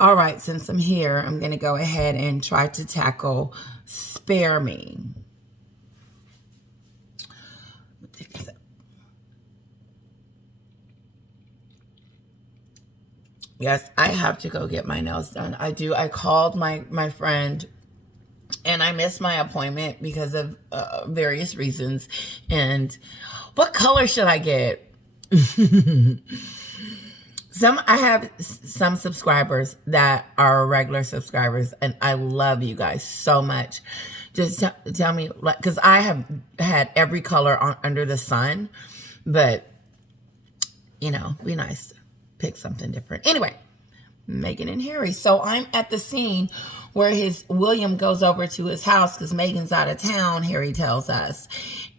All right, since I'm here, I'm going to go ahead and try to tackle Spare Me. Yes, I have to go get my nails done. I do. I called my friend and I missed my appointment because of various reasons. And what color should I get? I have some subscribers that are regular subscribers, and I love you guys so much. Just tell me, like, because I have had every color under the sun, but you know, be nice to pick something different. Anyway, Meghan and Harry. So I'm at the scene where William goes over to his house because Meghan's out of town, Harry tells us.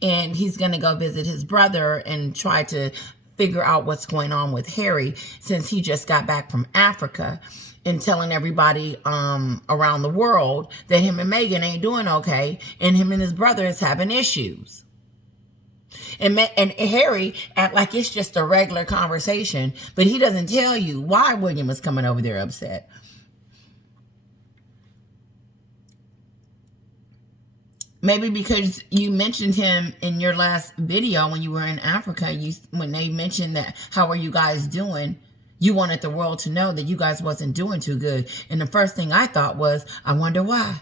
And he's going to go visit his brother and try to figure out what's going on with Harry since he just got back from Africa, and telling everybody around the world that him and Meghan ain't doing okay and him and his brother is having issues. And Harry act like it's just a regular conversation, but he doesn't tell you why William was coming over there upset. Maybe because you mentioned him in your last video when you were in Africa. When they mentioned that, how are you guys doing? You wanted the world to know that you guys wasn't doing too good. And the first thing I thought was, I wonder why.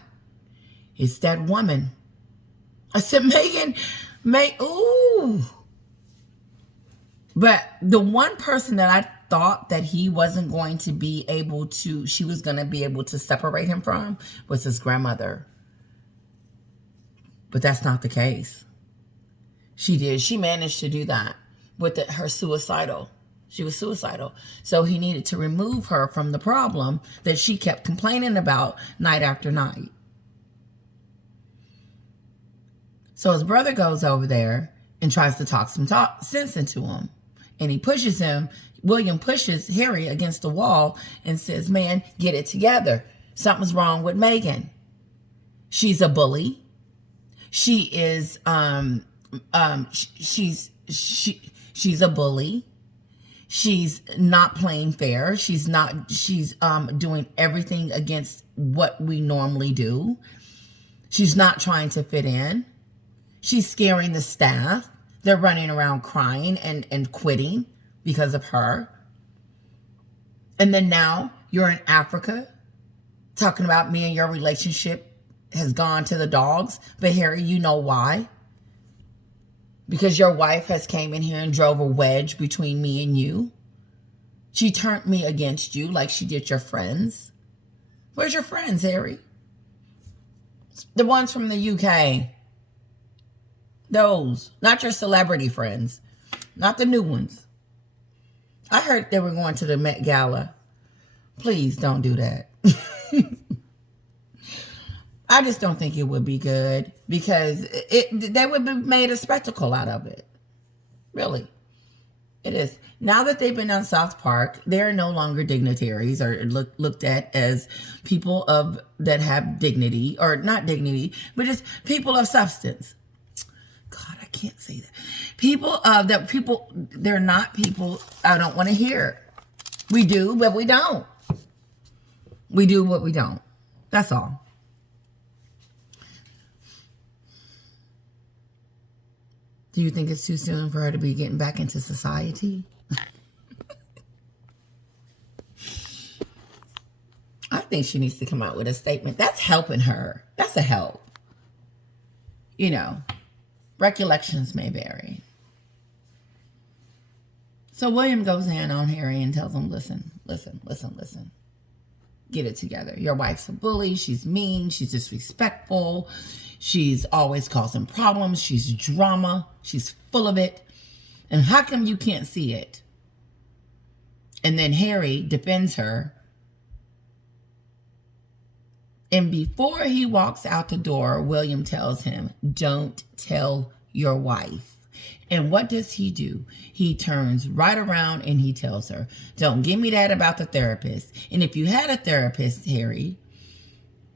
It's that woman. I said, Meghan, ooh. But the one person that I thought that he wasn't going to be able to, she was going to be able to separate him from, was his grandmother. But that's not the case. She managed to do that with her suicidal. She was suicidal. So he needed to remove her from the problem that she kept complaining about night after night. So his brother goes over there and tries to talk some sense into him. And he pushes him. William pushes Harry against the wall and says, man, get it together. Something's wrong with Meghan. She's a bully. She is, she's a bully. She's not playing fair. She's doing everything against what we normally do. She's not trying to fit in. She's scaring the staff. They're running around crying and quitting because of her. And then now you're in Africa talking about me and your relationship has gone to the dogs. But Harry, you know why? Because your wife has came in here and drove a wedge between me and you. She turned me against you like she did your friends. Where's your friends, Harry? The ones from the UK. Those. Not your celebrity friends. Not the new ones. I heard they were going to the Met Gala. Please don't do that. I just don't think it would be good because they would have made a spectacle out of it. Really. It is. Now that they've been on South Park, they're no longer dignitaries or looked at as people that have dignity, or not dignity, but just people of substance. God, I can't say that. They're not people I don't want to hear. We do, but we don't. We do, but we don't. That's all. Do you think it's too soon for her to be getting back into society? I think she needs to come out with a statement. That's helping her. That's a help. You know, recollections may vary. So William goes in on Harry and tells him, listen. Get it together. Your wife's a bully. She's mean. She's disrespectful. She's always causing problems. She's drama. She's full of it. And how come you can't see it? And then Harry defends her. And before he walks out the door, William tells him, don't tell your wife. And what does he do? He turns right around and he tells her, don't give me that about the therapist. And if you had a therapist, Harry,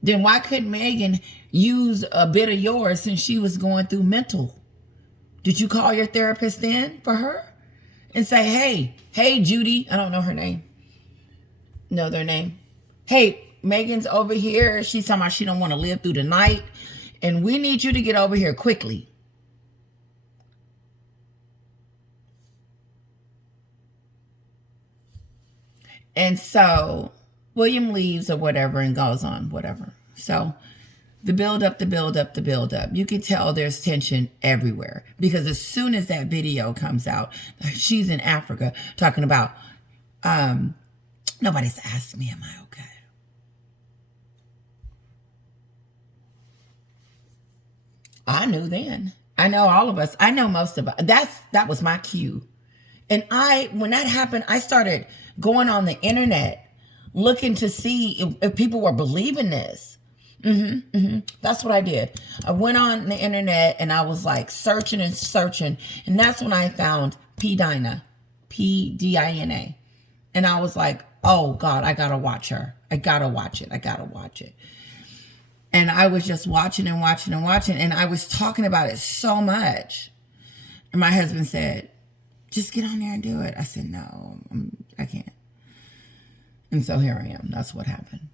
then why couldn't Meghan use a bit of yours since she was going through mental? Did you call your therapist in for her and say, hey, Judy, I don't know her name. Know their name? Hey, Megan's over here. She's talking about she don't want to live through the night. And we need you to get over here quickly. And so William leaves or whatever and goes on, whatever. So the build up, the build up, the build up. You can tell there's tension everywhere because as soon as that video comes out, she's in Africa talking about, nobody's asked me, am I okay? I knew then. I know all of us. I know most of us. That was my cue. And when that happened, I started going on the internet looking to see if people were believing this. That's what I did. I went on the internet and I was like searching and searching. And that's when I found P-Dina, P-D-I-N-A. And I was like, oh God, I gotta watch her. I gotta watch it. I gotta watch it. And I was just watching and watching and watching. And I was talking about it so much. And my husband said, just get on there and do it. I said, no, I can't. And so here I am. That's what happened.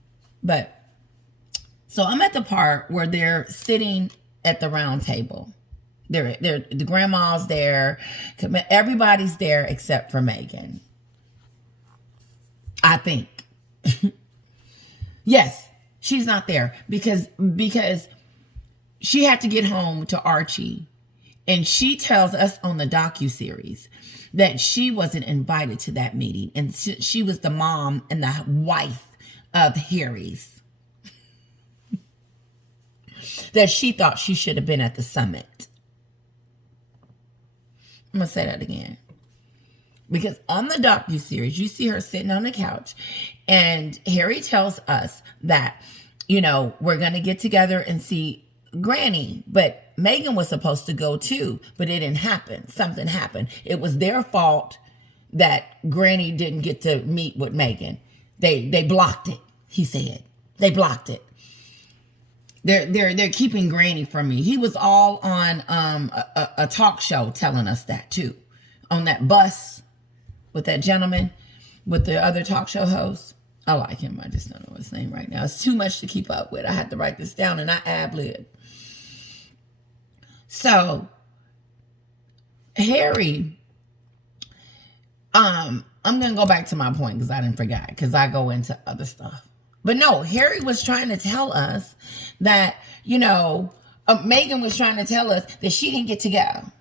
But so I'm at the part where they're sitting at the round table. The grandma's there. Everybody's there except for Meghan. I think. Yes, she's not there because she had to get home to Archie. And she tells us on the docuseries that she wasn't invited to that meeting. And she was the mom and the wife of Harry's. That she thought she should have been at the summit. I'm going to say that again. Because on the docuseries, you see her sitting on the couch. And Harry tells us that, we're going to get together and see Granny. But Meghan was supposed to go too. But it didn't happen. Something happened. It was their fault that Granny didn't get to meet with Meghan. They blocked it, he said. They blocked it. They're keeping Granny from me. He was all on a talk show telling us that too. On that bus with that gentleman, with the other talk show host. I like him. I just don't know his name right now. It's too much to keep up with. I had to write this down and I ad-lib. So, Harry, I'm going to go back to my point because I didn't forget because I go into other stuff. But no, Harry was trying to tell us that, Meghan was trying to tell us that she didn't get to go.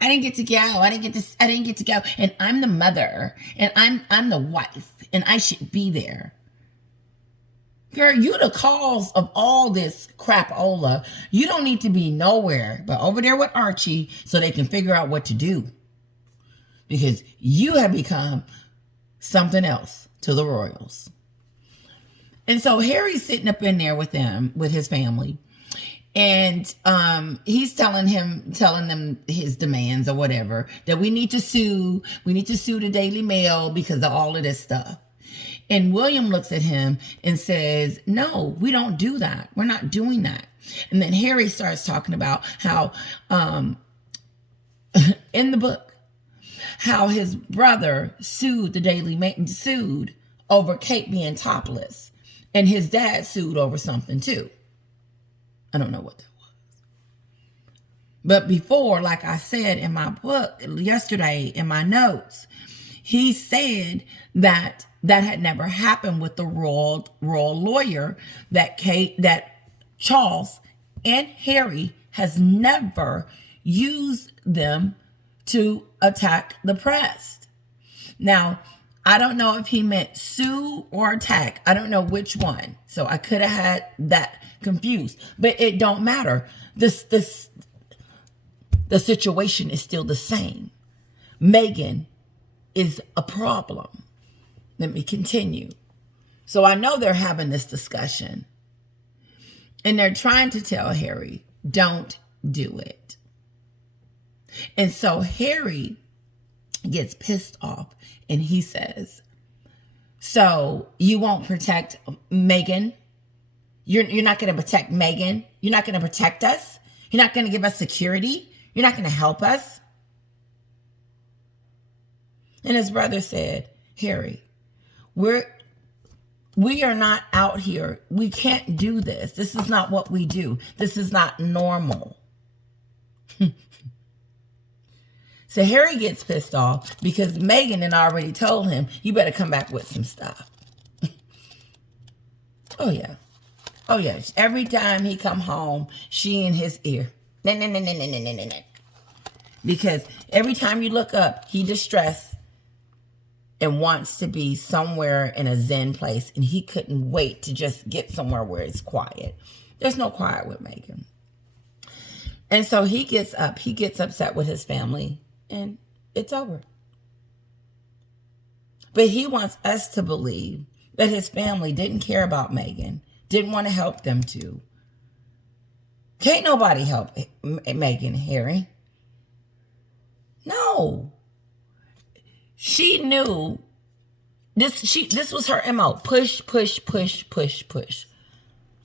I didn't get to go. I didn't get to go. And I'm the mother and I'm the wife and I should be there. Girl, you the cause of all this crapola. You don't need to be nowhere but over there with Archie so they can figure out what to do. Because you have become something else to the royals. And so Harry's sitting up in there with them, with his family. And he's telling them his demands or whatever, that we need to sue the Daily Mail because of all of this stuff. And William looks at him and says, no, we don't do that. We're not doing that. And then Harry starts talking about how, in the book, how his brother sued the Daily Mail, sued over Kate being topless. And his dad sued over something too. I don't know what that was. But before, like I said in my book yesterday, in my notes, he said that had never happened with the royal lawyer, that Charles and Harry has never used them to attack the press. Now, I don't know if he meant sue or attack. I don't know which one. So I could have had that confused. But it don't matter. The situation is still the same. Meghan is a problem. Let me continue. So I know they're having this discussion. And they're trying to tell Harry, don't do it. And so Harry gets pissed off and he says, so you won't protect Meghan? You're not going to protect Meghan? You're not going to protect us? You're not going to give us security? You're not going to help us? And his brother said, Harry, we're We are not out here. We can't do this. This is not what we do. This is not normal. So Harry gets pissed off because Meghan had already told him, you better come back with some stuff. Oh, yeah. Oh, yeah. Every time he come home, she in his ear. Nah, nah, nah, nah, nah, nah, nah, nah. Because every time you look up, he distressed and wants to be somewhere in a zen place. And he couldn't wait to just get somewhere where it's quiet. There's no quiet with Meghan. And so he gets up. He gets upset with his family. And it's over. But he wants us to believe that his family didn't care about Meghan. Didn't want to help them too. Can't nobody help Meghan, Harry. No. She knew this was her MO. Push, push, push, push, push.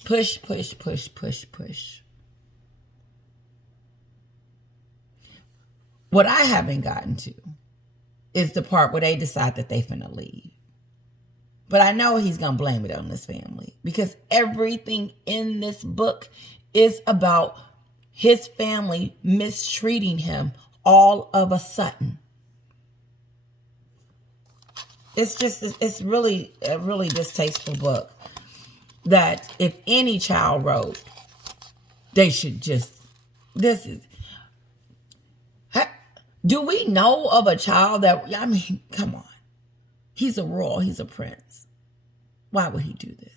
Push, push, push, push, push. What I haven't gotten to is the part where they decide that they finna leave. But I know he's going to blame it on his family because everything in this book is about his family mistreating him all of a sudden. It's really a really distasteful book that if any child wrote, they should just, do we know of a child that, I mean, come on. He's a royal, he's a prince. Why would he do this?